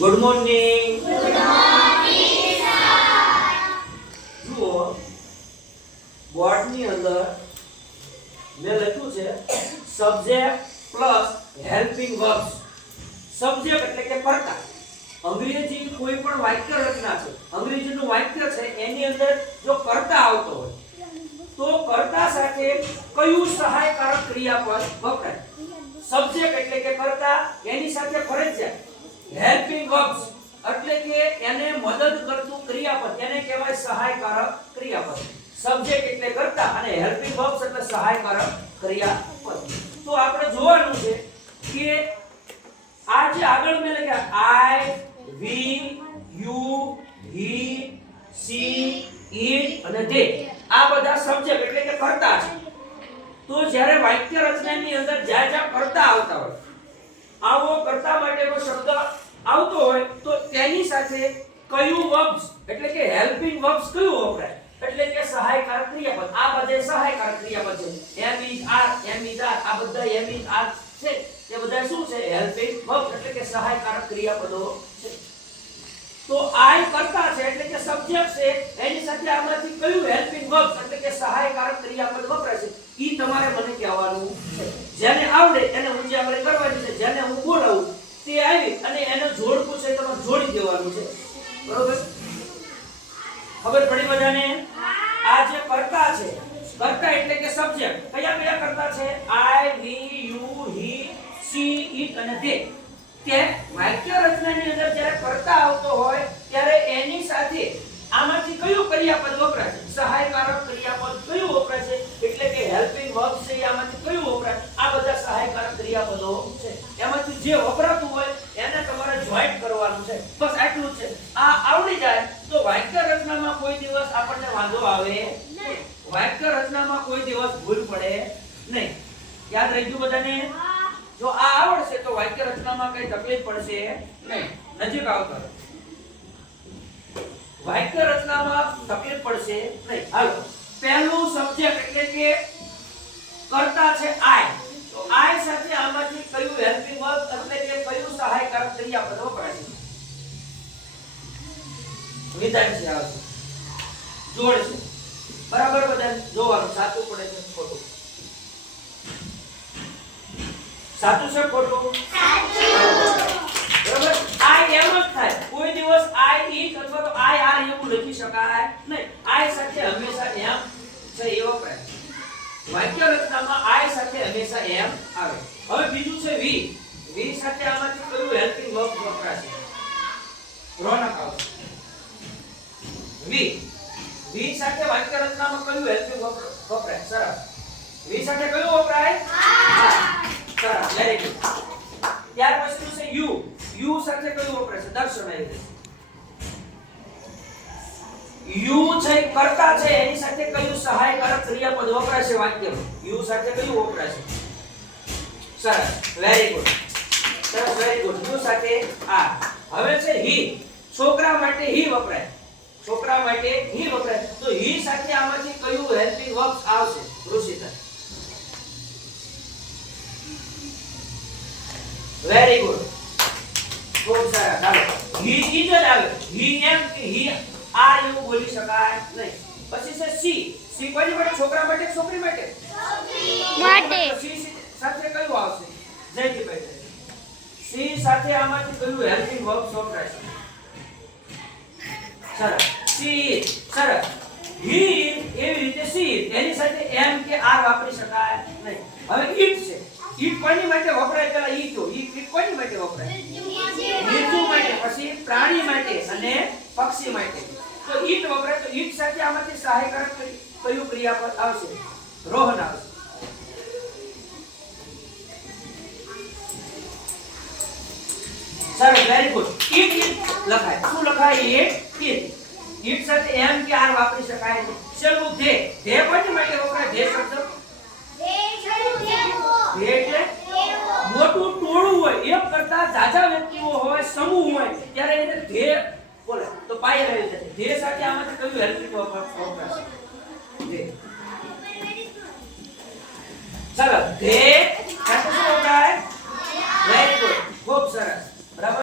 Good morning. જુઓ બોર્ડની અંદર મેં લખ્યું છે subject plus helping verbs. Subject એટલે કે કર્તા. અંગ્રેજી કોઈ પણ વાક્ય રચના છે, અંગ્રેજીનું વાક્ય છે એની અંદર જો કર્તા આવતો હોય તો કર્તા સાથે કયું સહાયકારક ક્રિયાપદ વપરાય? સબ્જેક્ટ એટલે કે કર્તા, એની સાથે ફરજિયાત હેલ્પિંગ વર્બ્સ એટલે કે એને મદદ કરતું ક્રિયાપદ, એને કહેવાય સહાયકારક ક્રિયાપદ. સબ્જેક્ટ એટલે કર્તા અને હેલ્પિંગ વર્બ્સ એટલે સહાયકારક ક્રિયાપદ. તો આપણે જોવાનું છે કે આ જે આગળ મેં લખ્યા આઈ, વી, યુ, હી, સી, ઇટ અને ધે, આ બધા સબ્જેક્ટ એટલે કે કર્તા છે. તો જ્યારે વાક્ય રચનાની અંદર જ્યાં જ્યાં કર્તા આવતા હોય, આવો કર્તા માટેનો શબ્દ આવતો હોય તો તેની સાથે કયું વર્બ્સ એટલે કે હેલ્પિંગ વર્બ્સ કયું વપરાય? એટલે કે સહાયકારક ક્રિયાપદ. આ બધે સહાયકારક ક્રિયાપદ છે. Am is are, am is are, આ બધા એમ ઇઝ આર છે, એ બધા શું છે? હેલ્પિંગ વર્બ્સ એટલે કે સહાયકારક ક્રિયાપદો છે. તો આઈ કર્તા છે એટલે કે સબ્જેક્ટ છે, એની સાથે આમાંથી કયું હેલ્પિંગ વર્બ્સ એટલે કે સહાયકારક ક્રિયાપદ વપરાય છે ઈ તમારે મને કહેવાનું છે. જેને આવડે એને ઉચ્ચારણ કરવાની છે, જેને હું બોલાવું તે આવી અને એને જોડવું છે, તમારે જોડી દેવાનું છે. બરોબર? ખબર પડી બધાને? આ જે કર્તા છે, કર્તા એટલે કે સબ્જેક્ટ, કયા કયા કર્તા છે? આઈ, વી, યુ, હી, સી, ઇટ અને ધે. કે વાક્ય રચનાની અંદર જ્યારે કર્તા આવતો હોય ત્યારે એની સાથે આમાંથી કયું ક્રિયાપદ વપરાય છે? સહાયકારક ક્રિયાપદ કયું વપરાય છે? એટલે કે હેલ્પિંગ વર્બ છે, આમાંથી કયું વપરાય? આ બધા સહાયકારક ક્રિયાપદો છે. એમાંથી જે વપરાતું હોય એને તમારે જોઈન્ટ કરવાનું છે. બસ આટલું છે. આ આવડી જાય તો વાક્ય રચનામાં કોઈ દિવસ આપણને વાંધો આવે નહીં. વાક્ય રચનામાં કોઈ દિવસ ભૂલ પડે નહીં. યાદ રહી ગયું બધાને? જો આ આવડશે તો વાક્ય રચનામાં કઈ તકલીફ પડશે નહીં. નજીક આવતો વાક્ય રચનામાં તકલીફ પડશે નહીં. હાલો, પહેલું સબ્જેક્ટ એટલે કે કર્તા છે આઈ. તો આઈ સાથે આમાંથી કયું હેલ્પિંગ વર્બ એટલે કે કયું સહાયકારક ક્રિયાપદ વપરાય છે? વિધાન છે, આવશે જોડ છે. બરાબર? બધા જોવાનું સાચું પડે છે ખોટું? સાચું છે ખોટું? બરાબર? આઈ એમ જ થાય. કોઈ દિવસ આઈ ઈટ અથવા તો આઈ આર એવું લખી શકાય નહીં. આઈ સાથે હંમેશા એમ છે એ વપરાય. વાક્ય રચનામાં આઈ સાથે હંમેશા એમ આવે. હવે બીજું છે વી. વી સાથે આમાંથી કયું હેલ્પિંગ વર્બ વપરાય છે? રોનક આવશે. વી. વી સાથે વાક્ય રચનામાં કયું હેલ્પિંગ વર્બ વપરાય? સરસ. વી સાથે કયું વપરાય? સરસ, વેરી ગુડ. ત્યાર પછીનું છે યુ. યુ સાથે કયું વપરાય છે? દર્શનાય. યુ છે કર્તા છે, એની સાથે કયું સહાયકારક ક્રિયાપદ વપરાય છે વાક્યમાં? યુ સાથે કયું વપરાય છે? સરસ, વેરી ગુડ. સરસ, વેરી ગુડ. યુ સાથે આ. હવે છે હી. છોકરા માટે હી વપરાય. છોકરા માટે હી વપરાય. તો હી સાથે આમાંથી કયું હેલ્પિંગ વર્બ આવશે? ઋષિતા. Very good. ખૂબ સરસ. ચાલો, હી ઈ જ આવે. હી એમ કે હી આ એવું બોલી શકાય નહીં. પછી છે સી. સી કોની માટે? છોકરા માટે કે છોકરી માટે? માટે. સી સાથે કયું આવશે? જયદીપભાઈ. સી સાથે આમાંથી કયું હેલ્પિંગ વર્બ વપરાય છે? સરસ, સી. સરસ. હી એવી રીતે સી, એની સાથે એમ કે આર વાપરી શકાય નહીં. હવે ઈટ છે. ઈટ કોની માટે વપરાય? પેલા ઈ જો ઈટ કોની માટે વપરાય? નિર્જીવ માટે, પછી પ્રાણી માટે અને પક્ષી માટે. તો ઈટ વપરાય. તો ઈટ સાથે આમાંથી સહાયકારક કયું ક્રિયાપદ આવશે? રોહન આવશે. સરસ, વેરી ગુડ. ઈટ લખાય. શું લખાય? ઈટ. ઈટ સાથે એમ કે આર વાપરી શકાય છે. ચલો, ધે. ધે કોની માટે વપરાય? ધે શબ્દ એટલે મોટું ટોળું હોય, એક કરતા જાજા વ્યક્તિઓ હોય, સમૂહ હોય ત્યારે એને ધે બોલે. તો પાય રહી જશે. ધે સાથે આમાંથી કયું હેલ્પિંગ વર્બ વપરાશે? ધે. ચલો, ધે